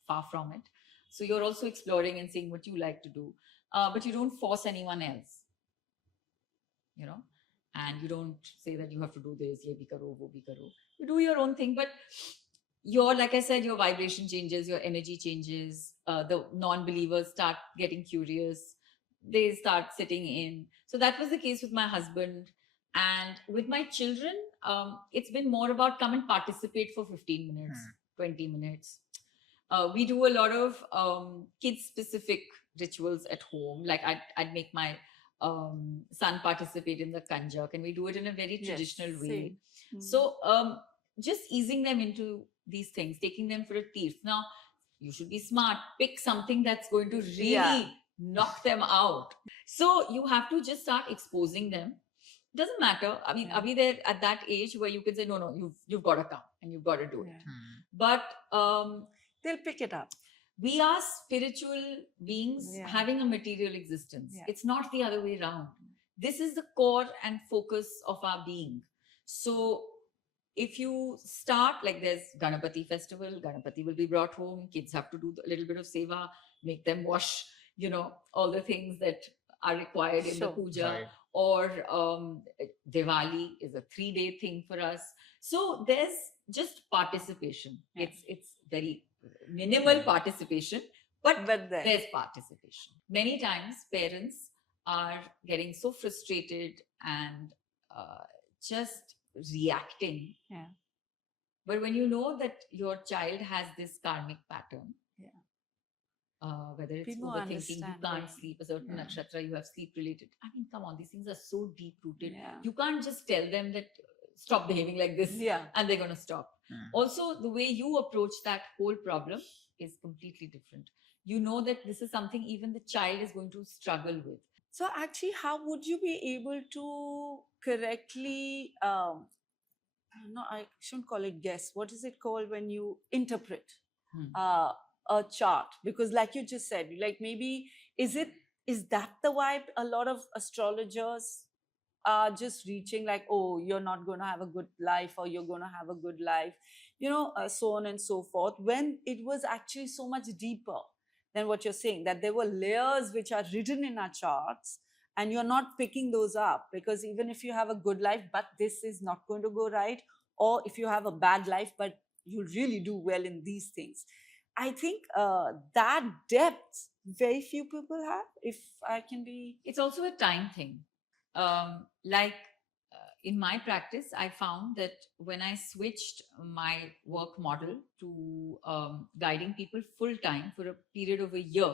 far from it. So you're also exploring and seeing what you like to do, but you don't force anyone else, and you don't say that you have to do this, ye bhi karo, wo bhi karo. You do your own thing, but like I said, your vibration changes, your energy changes. The non-believers start getting curious. They start sitting in. So that was the case with my husband. And with my children, it's been more about come and participate for 15 minutes, 20 minutes. We do a lot of kid-specific rituals at home. Like I'd make my son participate in the kanjak, and we do it in a very traditional way. So just easing them into these things, taking them for a tirth. Now, you should be smart. Pick something that's going to really knock them out. So you have to just start exposing them. Doesn't matter. I mean, Abhi, they're at that age where you can say, no, you've got to come and you've got to do it. But they'll pick it up. We are spiritual beings having a material existence. It's not the other way around. This is the core and focus of our being. So if you start, like, there's Ganapati festival, Ganapati will be brought home, kids have to do a little bit of seva, make them wash, all the things that are required in the puja. Right. Or Diwali is a 3-day thing for us. So there's just participation. It's very minimal participation, but there's participation. Many times parents are getting so frustrated and just reacting. But when you know that your child has this karmic pattern, whether it's overthinking, you can't sleep, a certain nakshatra, you have sleep related. I mean, come on, these things are so deep rooted. You can't just tell them that stop behaving like this and they're going to stop. Also, the way you approach that whole problem is completely different. You know that this is something even the child is going to struggle with. So actually, how would you be able to correctly, no, I shouldn't call it guess. What is it called when you interpret a chart? Because like you just said, like maybe, is that the vibe a lot of astrologers are just reaching, like, oh, you're not going to have a good life, or you're going to have a good life, so on and so forth, when it was actually so much deeper than what you're saying, that there were layers which are written in our charts and you're not picking those up. Because even if you have a good life, but this is not going to go right, or if you have a bad life, but you really do well in these things, I think that depth very few people have. If I can be, It's also a time thing. Like in my practice, I found that when I switched my work model to guiding people full time for a period of a year,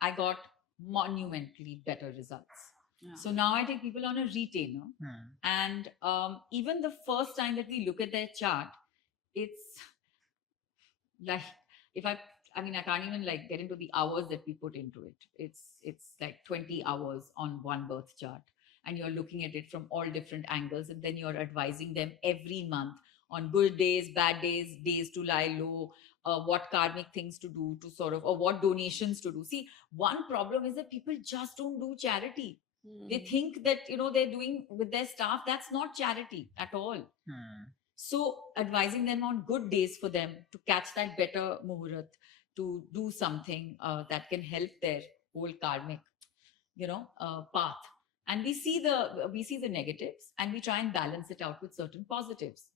I got monumentally better results. yeah. So now I take people on a retainer, and even the first time that we look at their chart, it's like if I mean I can't even like get into the hours that we put into it. It's like 20 hours on one birth chart, and you're looking at it from all different angles, and then you're advising them every month on good days, bad days, days to lie low, what karmic things to do to sort of, or what donations to do. See, one problem is that people just don't do charity. They think that they're doing with their staff. That's not charity at all. So advising them on good days for them to catch that better muhurat, to do something that can help their whole karmic, path. And we see the negatives, and we try and balance it out with certain positives,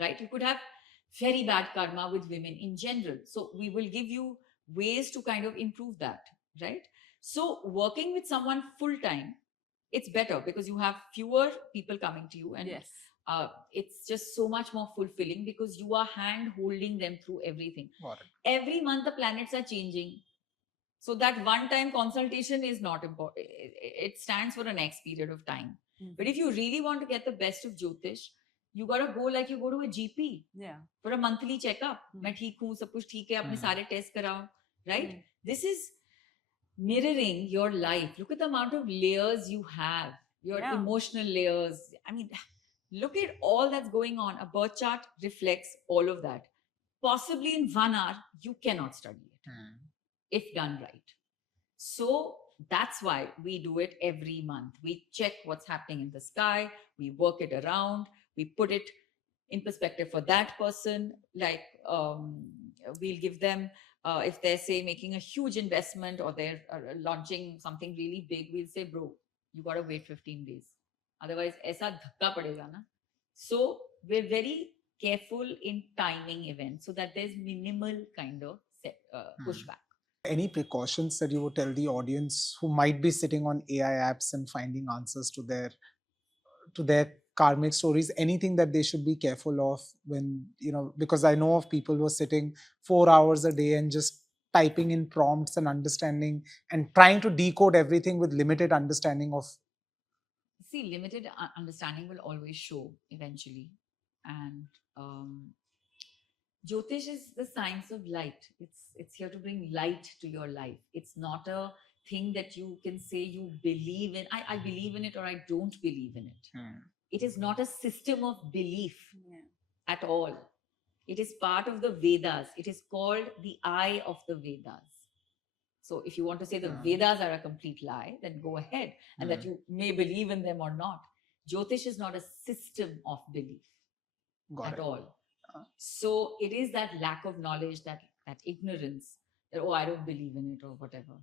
right? You could have very bad karma with women in general. So we will give you ways to kind of improve that, right? So working with someone full time, it's better because you have fewer people coming to you, and Yes. it's just so much more fulfilling because you are hand holding them through everything. Got it. Every month the planets are changing, so that one time consultation is not important. It stands for the next period of time. But if you really want to get the best of Jyotish, you got to go like you go to a GP Yeah. for a monthly checkup. मैं ठीक हूँ, सब कुछ ठीक है, अपने सारे test कराओ, right? This is mirroring your life. Look at the amount of layers you have, your emotional layers. I mean, look at all that's going on. A birth chart reflects all of that. Possibly in 1 hour, you cannot study it if done right. So that's why we do it every month. We check what's happening in the sky, we work it around, we put it in perspective for that person. Like we'll give them, if they're say making a huge investment or they're launching something really big, we'll say, bro, you got to wait 15 days. Otherwise, aisa dhakka padega na. So we're very careful in timing events so that there's minimal kind of pushback. Any precautions that you would tell the audience who might be sitting on AI apps and finding answers to their karmic stories? Anything that they should be careful of when, because I know of people who are sitting 4 hours a day and just typing in prompts and understanding and trying to decode everything with limited understanding of. See, limited understanding will always show eventually. And Jyotish is the science of light. It's here to bring light to your life. It's not a thing that you can say you believe in. I believe in it or I don't believe in it. It is not a system of belief at all. It is part of the Vedas. It is called the eye of the Vedas. So if you want to say the Vedas are a complete lie, then go ahead, and that you may believe in them or not. Jyotish is not a system of belief at all. So it is that lack of knowledge, that ignorance, that, oh, I don't believe in it or whatever.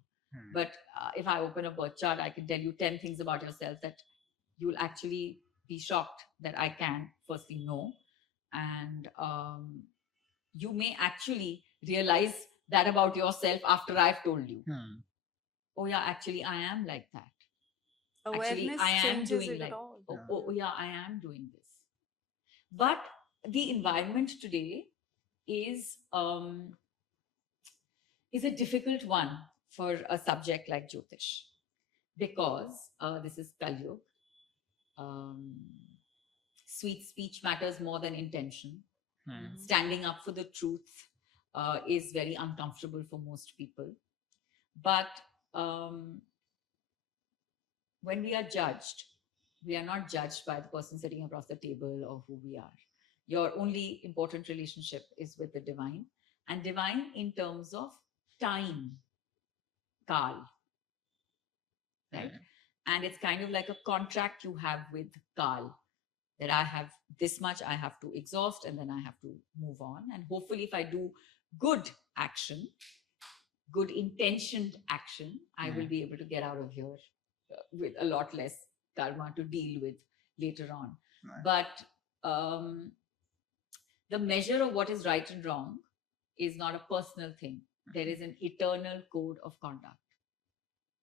But if I open a birth chart, I can tell you 10 things about yourself that you'll actually be shocked that I can firstly know. And you may actually realize that about yourself after I've told you. Oh yeah, actually I am like that. Awareness I am changes doing it like, all. oh yeah, I am doing this. But the environment today is a difficult one for a subject like Jyotish, because this is Kali Yuga. Sweet speech matters more than intention. Standing up for the truth is very uncomfortable for most people. But when we are judged, we are not judged by the person sitting across the table or who we are. Your only important relationship is with the divine, and divine in terms of time, Kal, right? And it's kind of like a contract you have with Kal, that I have this much I have to exhaust, and then I have to move on. And hopefully, if I do good action, good intentioned action, I will be able to get out of here with a lot less karma to deal with later on. But the measure of what is right and wrong is not a personal thing. There is an eternal code of conduct.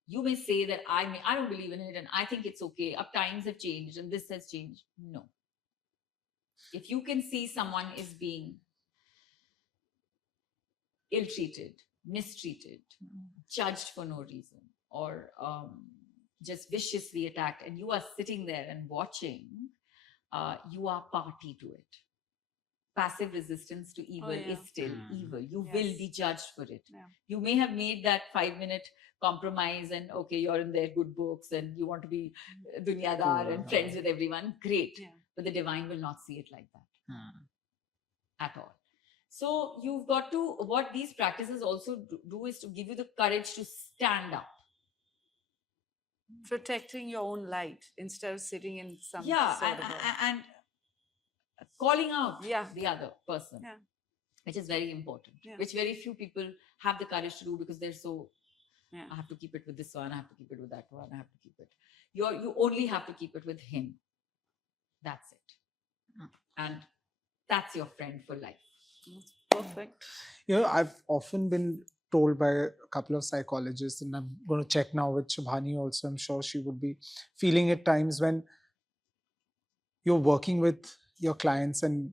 You may say that I don't believe in it and I think it's okay. Up times have changed and this has changed. No. If you can see someone is being ill-treated, mistreated, judged for no reason, or just viciously attacked, and you are sitting there and watching, you are party to it. Passive resistance to evil is still evil. You will be judged for it. You may have made that 5-minute compromise and okay, you're in their good books and you want to be dunyadar and friends with everyone. Great. But the divine will not see it like that at all. So you've got to, what these practices also do is to give you the courage to stand up. Protecting your own light instead of sitting in some and calling out the other person, which is very important, which very few people have the courage to do because they're so, I have to keep it with this one, I have to keep it with that one, I have to keep it. You only have to keep it with him. That's it. And that's your friend for life. Perfect. I've often been told by a couple of psychologists, and I'm going to check now with Shubhani also, I'm sure she would be feeling at times when you're working with your clients and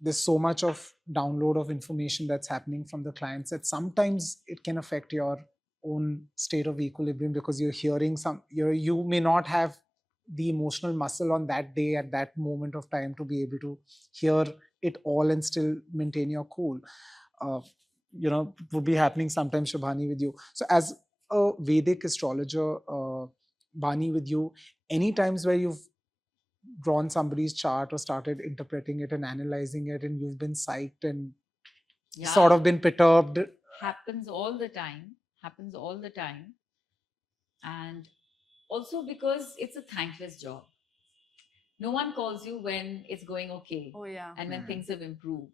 there's so much of download of information that's happening from the clients that sometimes it can affect your own state of equilibrium because you're hearing you may not have the emotional muscle on that day at that moment of time to be able to hear it all and still maintain your cool. Would be happening sometimes, Shubhani, with you. So as a Vedic astrologer, Bani, with you, any times where you've drawn somebody's chart or started interpreting it and analyzing it and you've been psyched and sort of been perturbed? Happens all the time. And also because it's a thankless job. No one calls you when it's going okay. And when things have improved.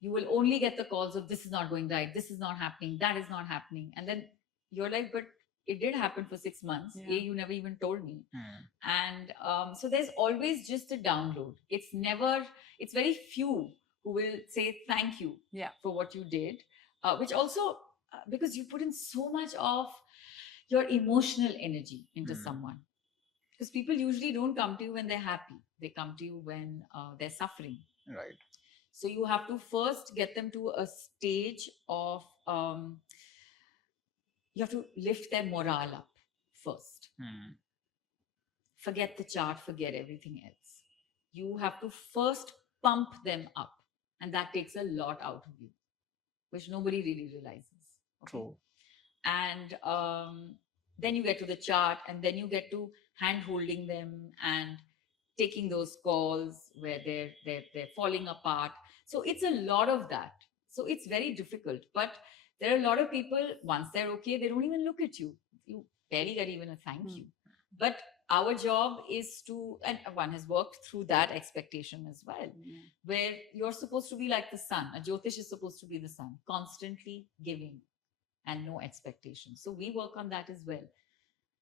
You will only get the calls of this is not going right, this is not happening, that is not happening. And then you're like, but it did happen for 6 months. You never even told me. And so there's always just a download. It's very few who will say thank you for what you did, which also, because you put in so much of your emotional energy into someone. Because people usually don't come to you when they're happy. They come to you when they're suffering. Right. So you have to first get them to a stage of, you have to lift their morale up first. Forget the chart, forget everything else. You have to first pump them up. And that takes a lot out of you, which nobody really realizes. True. And then you get to the chart and then you get to hand holding them and taking those calls where they're falling apart. So it's a lot of that. So it's very difficult. But there are a lot of people, once they're okay, they don't even look at you. You barely get even a thank you. But our job is to, and one has worked through that expectation as well, where you're supposed to be like the sun. A Jyotish is supposed to be the sun, constantly giving and no expectation. So we work on that as well.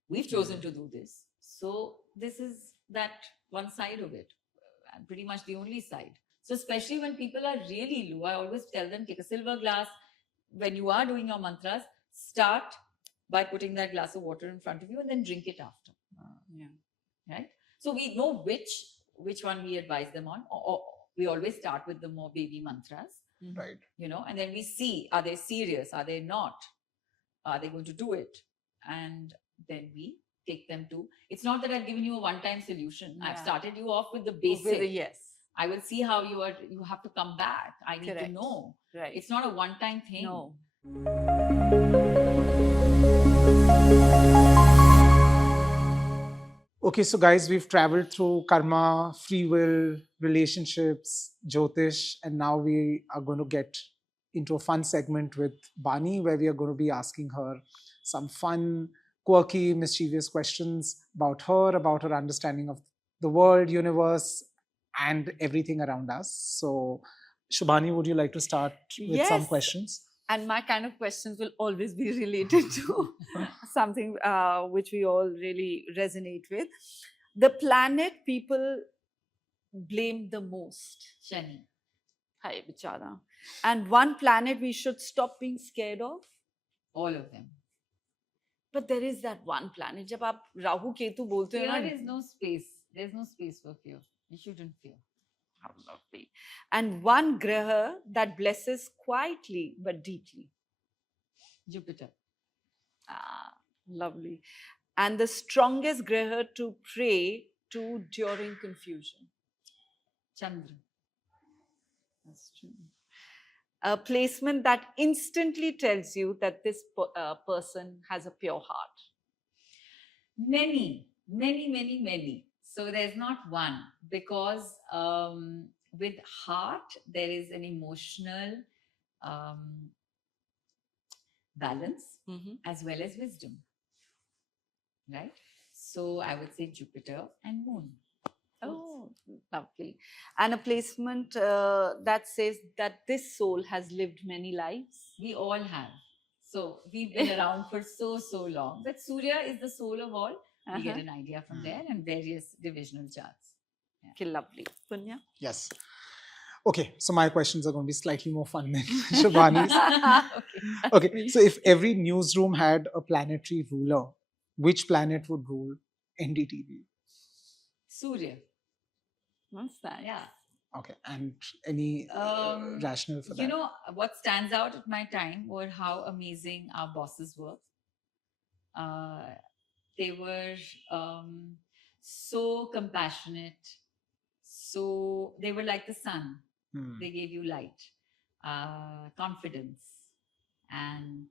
We've chosen to do this. So this is that one side of it, and pretty much the only side. So especially when people are really low, I always tell them, take a silver glass. When you are doing your mantras, start by putting that glass of water in front of you and then drink it after. Right? So we know which one we advise them on, or we always start with the more baby mantras. Right. And then we see, are they serious? Are they not? Are they going to do it? And then we take them to, it's not that I've given you a one-time solution. I've started you off with the basic. I will see how you have to come back. I need to know. Right. It's not a one-time thing. No. Okay, so guys, we've traveled through karma, free will, relationships, Jyotish, and now we are going to get into a fun segment with Bani, where we are going to be asking her some fun, quirky, mischievous questions about her understanding of the world, universe, and everything around us. So, Shubhani, would you like to start with some questions? And my kind of questions will always be related to something which we all really resonate with. The planet people blame the most. Shani. Hi, Bichara. And one planet we should stop being scared of. All of them. But there is that one planet. जब आप राहु केतु बोलते हो ना, There is no space. There's no space for fear. You shouldn't fear. how lovely. And one graha that blesses quietly but deeply. Jupiter. Ah, lovely. And the strongest graha to pray to during confusion. Chandra. That's true. A placement that instantly tells you that this person has a pure heart. Many, many, many, many. So there's not one, because with heart there is an emotional balance as well as wisdom, right? So I would say Jupiter and Moon. Oh, lovely. And a placement that says that this soul has lived many lives. We all have. So we've been around for so long. But Surya is the soul of all. We get an idea from there, and various divisional charts. Okay, lovely. Punya? Yes. Okay, so my questions are going to be slightly more fun than Shubhani's. Okay, so if every newsroom had a planetary ruler, which planet would rule NDTV? Surya. What's that? Yeah. Okay, and any rationale for that? You know, what stands out at my time were how amazing our bosses were. They were so compassionate. So they were like the sun. They gave you light, confidence, and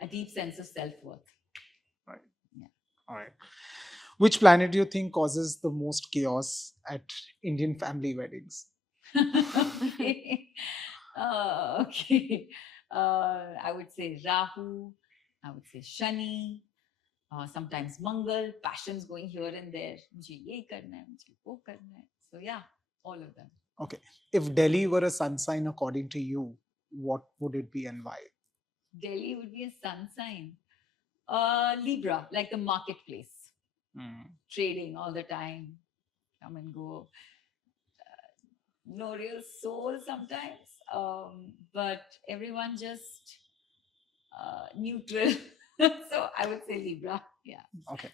a deep sense of self-worth. Right. Yeah. All right. Which planet do you think causes the most chaos at Indian family weddings? Okay. Okay. I would say Rahu. I would say Shani. Sometimes Mangal. Passions going here and there. मुझे ये करना है, मुझे वो करना है. So yeah, all of them. Okay. If Delhi were a sun sign according to you, what would it be and why? Delhi would be a sun sign. Libra, like the marketplace. Trading all the time. Come and go. No real soul sometimes. But everyone just neutral. So I would say Libra. Yeah. Okay.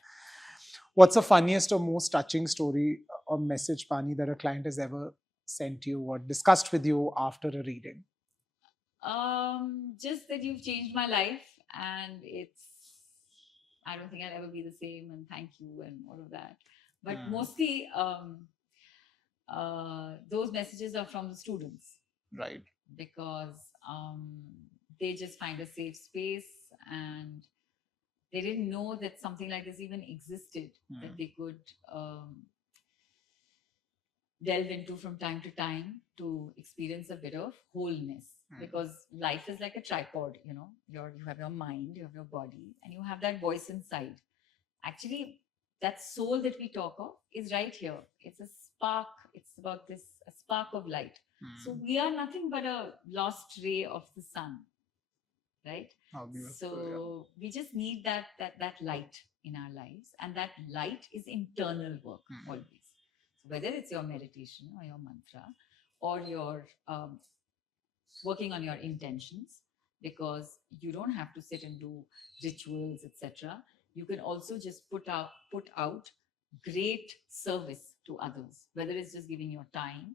What's the funniest or most touching story or message, Bani, that a client has ever sent you or discussed with you after a reading? Just that you've changed my life, and I don't think I'll ever be the same, and thank you and all of that. But mostly those messages are from the students. Right. Because they just find a safe space, and they didn't know that something like this even existed, that they could delve into from time to time to experience a bit of wholeness. Because life is like a tripod, you know. You have your mind, you have your body, and you have that voice inside. Actually, that soul that we talk of is right here. It's a spark. It's about a spark of light. So we are nothing but a lost ray of the sun, right? So we just need that light in our lives, and that light is internal work always. So whether it's your meditation or your mantra or your working on your intentions, because you don't have to sit and do rituals, etc. You can also just put out great service to others, whether it's just giving your time,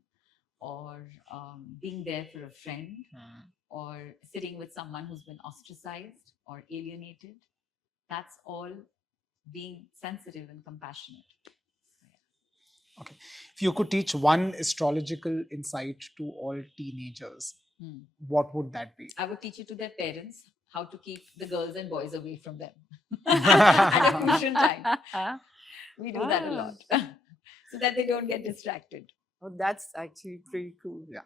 or being there for a friend, or sitting with someone who's been ostracized or alienated. That's all being sensitive and compassionate. So, yeah. Okay. If you could teach one astrological insight to all teenagers, what would that be? I would teach it to their parents how to keep the girls and boys away from them at a crucial time. We do that a lot so that they don't get distracted. Oh, that's actually pretty cool. Yeah.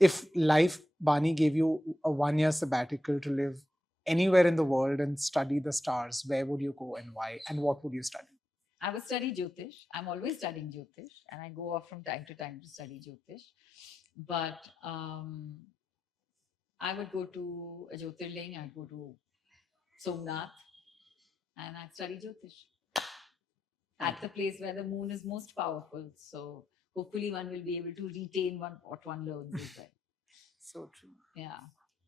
If life, Bani, gave you a 1-year sabbatical to live anywhere in the world and study the stars, where would you go and why? And what would you study? I would study Jyotish. I'm always studying Jyotish, and I go off from time to time to study Jyotish. But I would go to a Jyotirling, I'd go to Somnath, and I'd study Jyotish at the place where the moon is most powerful. So hopefully one will be able to retain what one learns as well. So true. Yeah.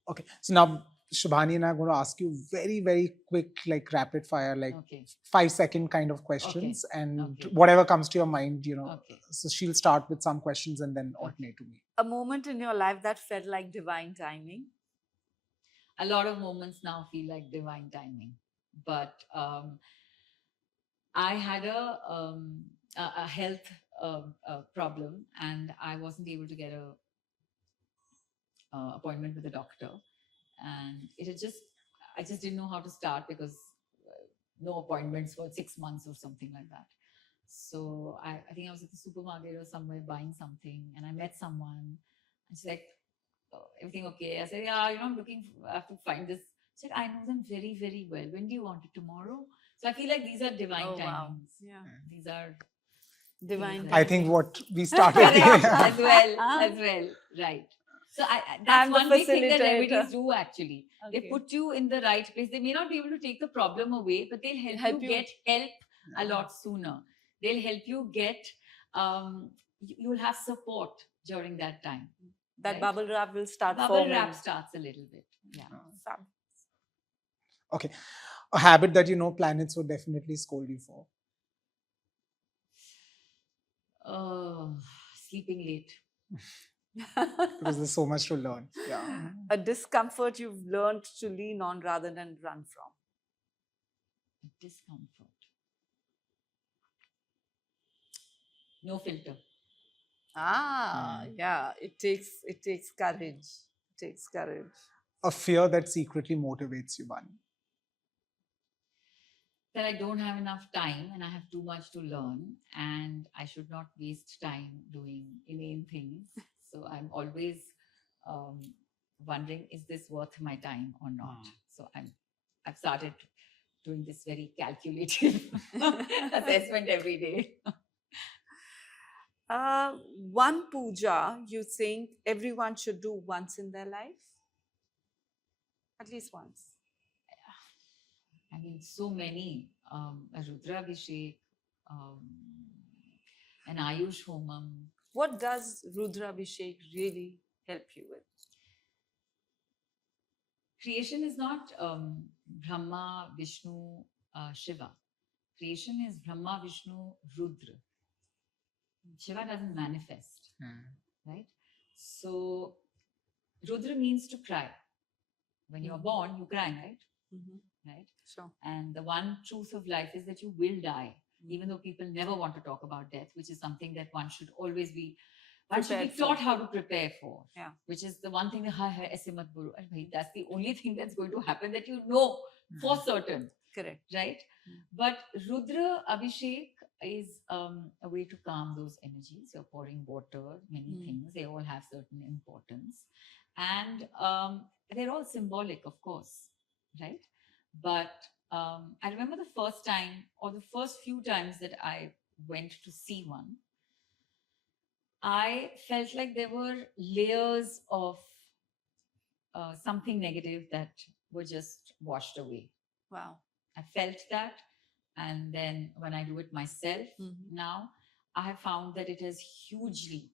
Okay, so now Shubhani and I are going to ask you very, very quick, like rapid fire, like Okay. 5-second kind of questions, and Okay. whatever comes to your mind, Okay. So she'll start with some questions and then alternate to me. A moment in your life that felt like divine timing. A lot of moments now feel like divine timing, but I had a health problem, and I wasn't able to get a appointment with a doctor, and I just didn't know how to start because no appointments for 6 months or something like that. So I think I was at the supermarket or somewhere buying something, and I met someone, and she's like, "Oh, everything okay?" I said, "Yeah, I'm looking. I have to find this." She said, "I know them very, very well. When do you want it? Tomorrow?" So I feel like these are divine Oh, wow. timings. Yeah. These are Divine things I that- think what we started Correct, here. as well, right. So that's I'm the one big thing that facilitator. remedies do actually. They Okay. put you in the right place. They may not be able to take the problem away, but they'll help you get help a lot sooner. They'll help you get, you'll have support during that time. That right? bubble wrap will start Bubble forming. wrap starts a little bit. Yeah. Fab. Okay, a habit that planets would definitely scold you for. Sleeping late. Because there's so much to learn. Yeah. A discomfort you've learned to lean on rather than run from. Discomfort. No filter. Yeah. It takes courage. It takes courage. A fear that secretly motivates you, Bani. That I don't have enough time and I have too much to learn, and I should not waste time doing inane things. So I'm always wondering, is this worth my time or not? So I've started doing this very calculative assessment every day. One puja you think everyone should do once in their life? At least once. I mean, so many. A Rudra Abhishek, an Ayush Homam. What does Rudra Abhishek really help you with? Creation is not Brahma, Vishnu, Shiva. Creation is Brahma, Vishnu, Rudra. Shiva doesn't manifest, right? So Rudra means to cry. When you're born, you cry, right? Right? Sure. And the one truth of life is that you will die, even though people never want to talk about death, which is something that one should always be. One should be taught how to prepare for. Yeah. Which is the one thing that's the only thing that's going to happen that you know for certain. Correct. Right? But Rudra Abhishek is a way to calm those energies. You're pouring water, many things. They all have certain importance. And they're all symbolic, of course. Right? But I remember the first time or the first few times that I went to see one, I felt like there were layers of something negative that were just washed away. Wow. I felt that. And then when I do it myself now, I have found that it has hugely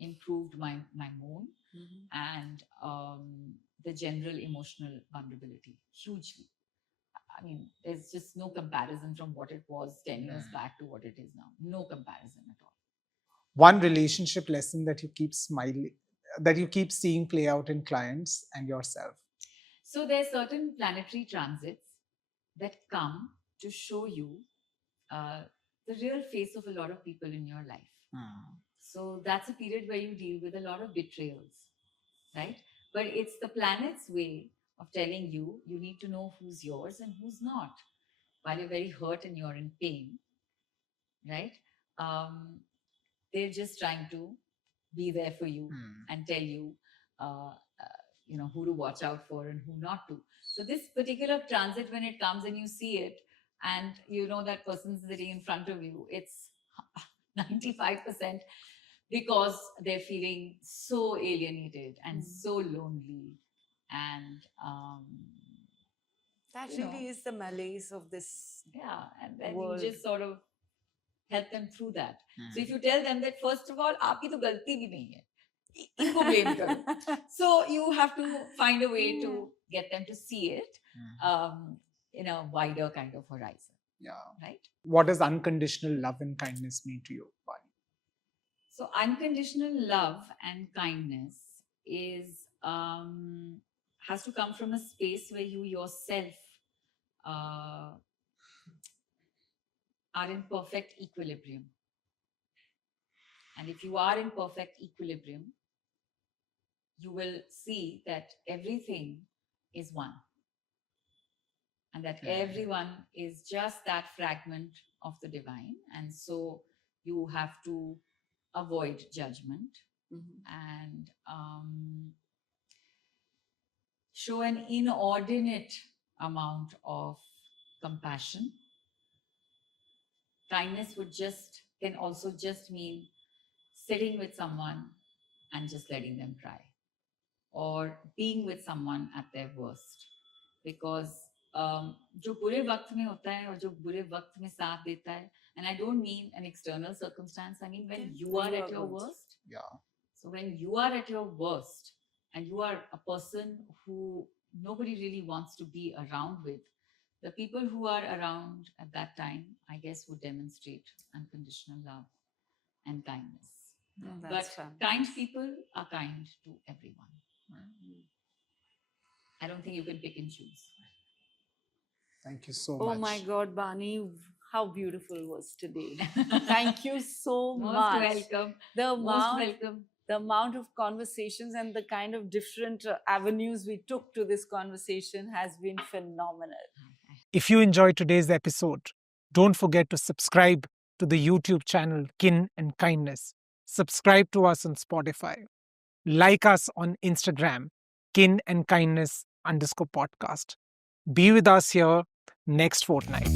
improved my mood and the general emotional vulnerability. Hugely. I mean, there's just no comparison from what it was 10 years back to what it is now. No comparison at all. One relationship lesson that you keep seeing play out in clients and yourself. So there's certain planetary transits that come to show you the real face of a lot of people in your life. So that's a period where you deal with a lot of betrayals, right? But it's the planet's way of telling you need to know who's yours and who's not. While you're very hurt and you're in pain, right? They're just trying to be there for you and tell you, who to watch out for and who not to. So this particular transit, when it comes and you see it, and you know that person's sitting in front of you, it's 95% because they're feeling so alienated and so lonely, and that really is the malaise of this. Yeah, and then world. you just sort of help them through that. So if you tell them that first of all, आपकी तो गलती भी नहीं है, इनको blame करो. So you have to find a way to get them to see it in a wider kind of horizon. Yeah. Right? What does unconditional love and kindness mean to you, Bani? So unconditional love and kindness is has to come from a space where you yourself are in perfect equilibrium. And if you are in perfect equilibrium, you will see that everything is one. And that everyone is just that fragment of the divine. And so you have to avoid judgment and show an inordinate amount of compassion. Kindness can also just mean sitting with someone and just letting them cry, or being with someone at their worst. Because जो बुरे वक्त में होता है और जो बुरे वक्त में साथ देता है, and I don't mean an external circumstance, I mean when you are at your worst. Yeah. So when you are at your worst and you are a person who nobody really wants to be around with, the people who are around at that time, I guess, would demonstrate unconditional love and kindness. But kind people are kind to everyone. I don't think you can pick and choose. Thank you so much. Oh my God, Bani, how beautiful was today. Thank you so Most much. welcome. Most welcome. The amount of conversations and the kind of different avenues we took to this conversation has been phenomenal. If you enjoyed today's episode, don't forget to subscribe to the YouTube channel Kin and Kindness. Subscribe to us on Spotify. Like us on Instagram, Kin and Kindness _podcast. Be with us here next fortnight.